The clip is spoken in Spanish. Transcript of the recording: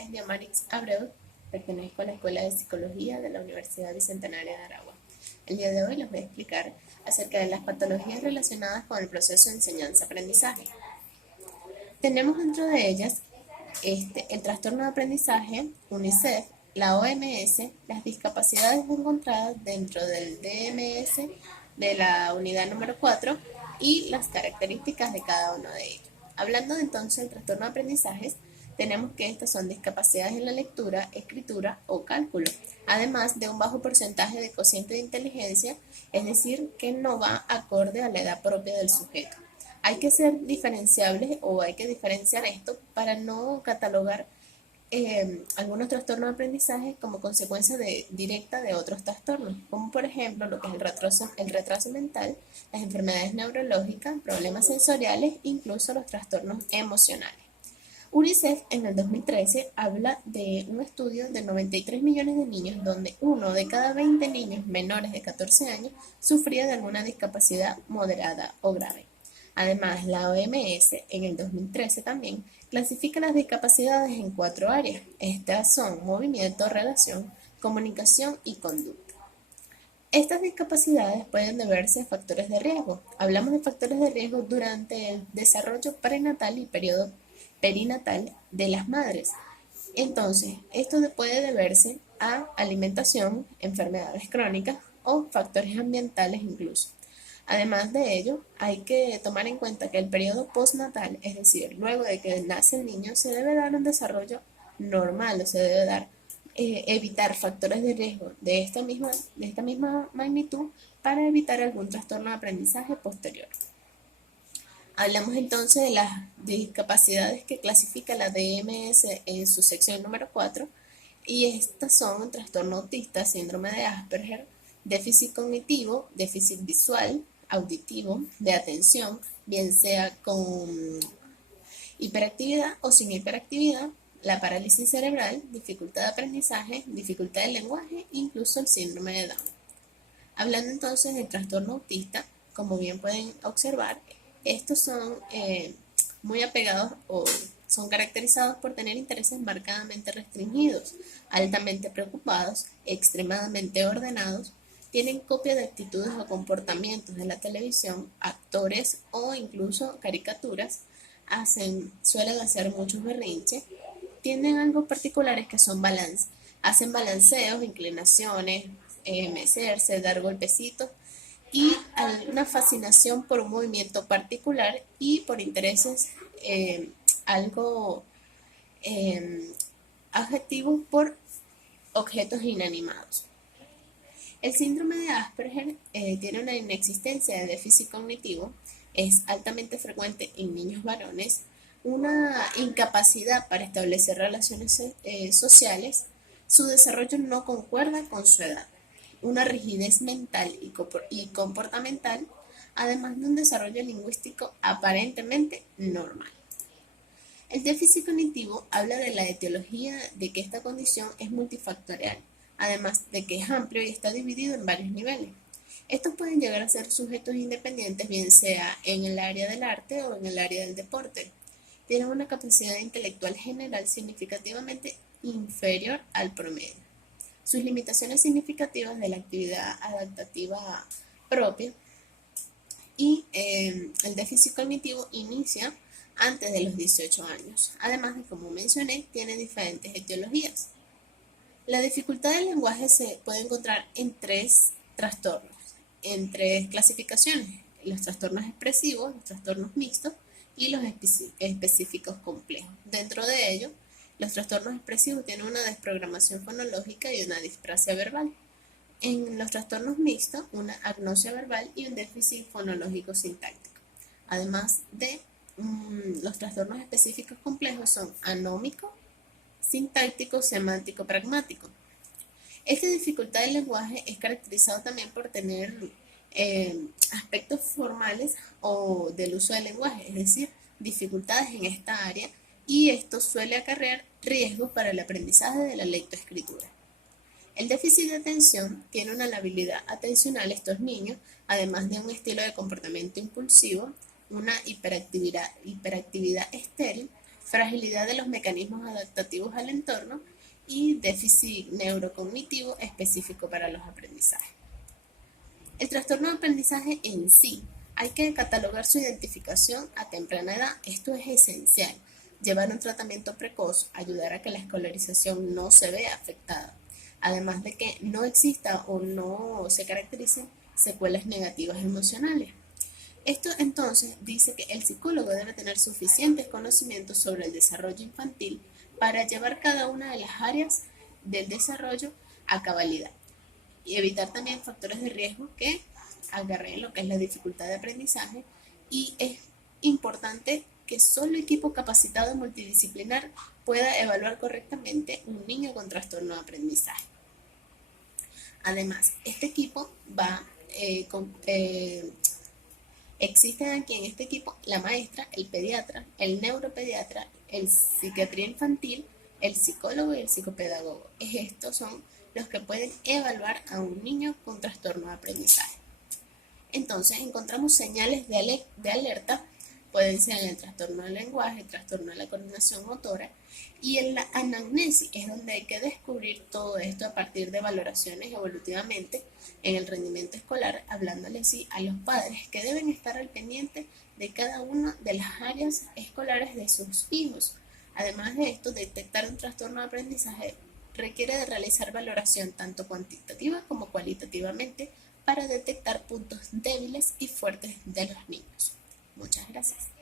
es Diomarix Abreu, pertenezco a la Escuela de Psicología de la Universidad Bicentenaria de Aragua. El día de hoy les voy a explicar acerca de las patologías relacionadas con el proceso de enseñanza-aprendizaje. Tenemos dentro de ellas el trastorno de aprendizaje, UNICEF, la OMS, las discapacidades encontradas dentro del DMS de la unidad número 4 y las características de cada uno de ellos. Hablando entonces del trastorno de aprendizaje, tenemos que estas son discapacidades en la lectura, escritura o cálculo, además de un bajo porcentaje de cociente de inteligencia, es decir, que no va acorde a la edad propia del sujeto. Hay que ser diferenciables o hay que diferenciar esto para no catalogar algunos trastornos de aprendizaje como consecuencia directa de otros trastornos, como por ejemplo lo que es el retraso mental, las enfermedades neurológicas, problemas sensoriales, incluso los trastornos emocionales. UNICEF en el 2013 habla de un estudio de 93 millones de niños donde uno de cada 20 niños menores de 14 años sufría de alguna discapacidad moderada o grave. Además, la OMS en el 2013 también clasifica las discapacidades en 4 áreas. Estas son movimiento, relación, comunicación y conducta. Estas discapacidades pueden deberse a factores de riesgo. Hablamos de factores de riesgo durante el desarrollo prenatal y periodo perinatal de las madres. Entonces, esto puede deberse a alimentación, enfermedades crónicas o factores ambientales incluso. Además de ello, hay que tomar en cuenta que el periodo postnatal, es decir, luego de que nace el niño, se debe dar un desarrollo normal o se debe dar evitar factores de riesgo de esta misma magnitud para evitar algún trastorno de aprendizaje posterior. Hablamos entonces de las discapacidades que clasifica la DMS en su sección número 4 y estas son trastorno autista, síndrome de Asperger, déficit cognitivo, déficit visual, auditivo, de atención, bien sea con hiperactividad o sin hiperactividad, la parálisis cerebral, dificultad de aprendizaje, dificultad de lenguaje, incluso el síndrome de Down. Hablando entonces del trastorno autista, como bien pueden observar, estos son muy apegados o son caracterizados por tener intereses marcadamente restringidos, altamente preocupados, extremadamente ordenados, tienen copia de actitudes o comportamientos de la televisión, actores o incluso caricaturas, suelen hacer muchos berrinches, tienen algo particulares que son hacen balanceos, inclinaciones, mecerse, dar golpecitos y una fascinación por un movimiento particular y por intereses algo adjetivos por objetos inanimados. El síndrome de Asperger tiene una inexistencia de déficit cognitivo, es altamente frecuente en niños varones, una incapacidad para establecer relaciones sociales, su desarrollo no concuerda con su edad, una rigidez mental y comportamental, además de un desarrollo lingüístico aparentemente normal. El déficit cognitivo habla de la etiología de que esta condición es multifactorial, además de que es amplio y está dividido en varios niveles. Estos pueden llegar a ser sujetos independientes, bien sea en el área del arte o en el área del deporte. Tienen una capacidad intelectual general significativamente inferior al promedio. Sus limitaciones significativas de la actividad adaptativa propia y el déficit cognitivo inicia antes de los 18 años. Además de, como mencioné, tiene diferentes etiologías. La dificultad del lenguaje se puede encontrar en 3 trastornos, en 3 clasificaciones: los trastornos expresivos, los trastornos mixtos y los específicos complejos. Dentro de ellos, los trastornos expresivos tienen una desprogramación fonológica y una disprasia verbal. En los trastornos mixtos, una agnosia verbal y un déficit fonológico sintáctico. Además de los trastornos específicos complejos son anómico, sintáctico, semántico, pragmático. Esta dificultad del lenguaje es caracterizado también por tener aspectos formales o del uso del lenguaje, es decir, dificultades en esta área, y esto suele acarrear riesgos para el aprendizaje de la lectoescritura. El déficit de atención tiene una labilidad atencional estos niños, además de un estilo de comportamiento impulsivo, una hiperactividad estéril, fragilidad de los mecanismos adaptativos al entorno y déficit neurocognitivo específico para los aprendizajes. El trastorno de aprendizaje en sí, hay que catalogar su identificación a temprana edad. Esto es esencial. Llevar un tratamiento precoz, ayudar a que la escolarización no se vea afectada, además de que no exista o no se caractericen secuelas negativas emocionales. Esto entonces dice que el psicólogo debe tener suficientes conocimientos sobre el desarrollo infantil para llevar cada una de las áreas del desarrollo a cabalidad y evitar también factores de riesgo que agarren lo que es la dificultad de aprendizaje. Y es importante que solo equipo capacitado multidisciplinar pueda evaluar correctamente un niño con trastorno de aprendizaje. Además, este equipo va existen aquí en este equipo la maestra, el pediatra, el neuropediatra, el psiquiatría infantil, el psicólogo y el psicopedagogo. Estos son los que pueden evaluar a un niño con trastorno de aprendizaje. Entonces encontramos señales de alerta, pueden ser en el trastorno del lenguaje, el trastorno de la coordinación motora, y en la anamnesis es donde hay que descubrir todo esto a partir de valoraciones evolutivamente en el rendimiento escolar, hablándole así a los padres que deben estar al pendiente de cada una de las áreas escolares de sus hijos. Además de esto, detectar un trastorno de aprendizaje requiere de realizar valoración tanto cuantitativa como cualitativamente para detectar puntos débiles y fuertes de los niños. Muchas gracias.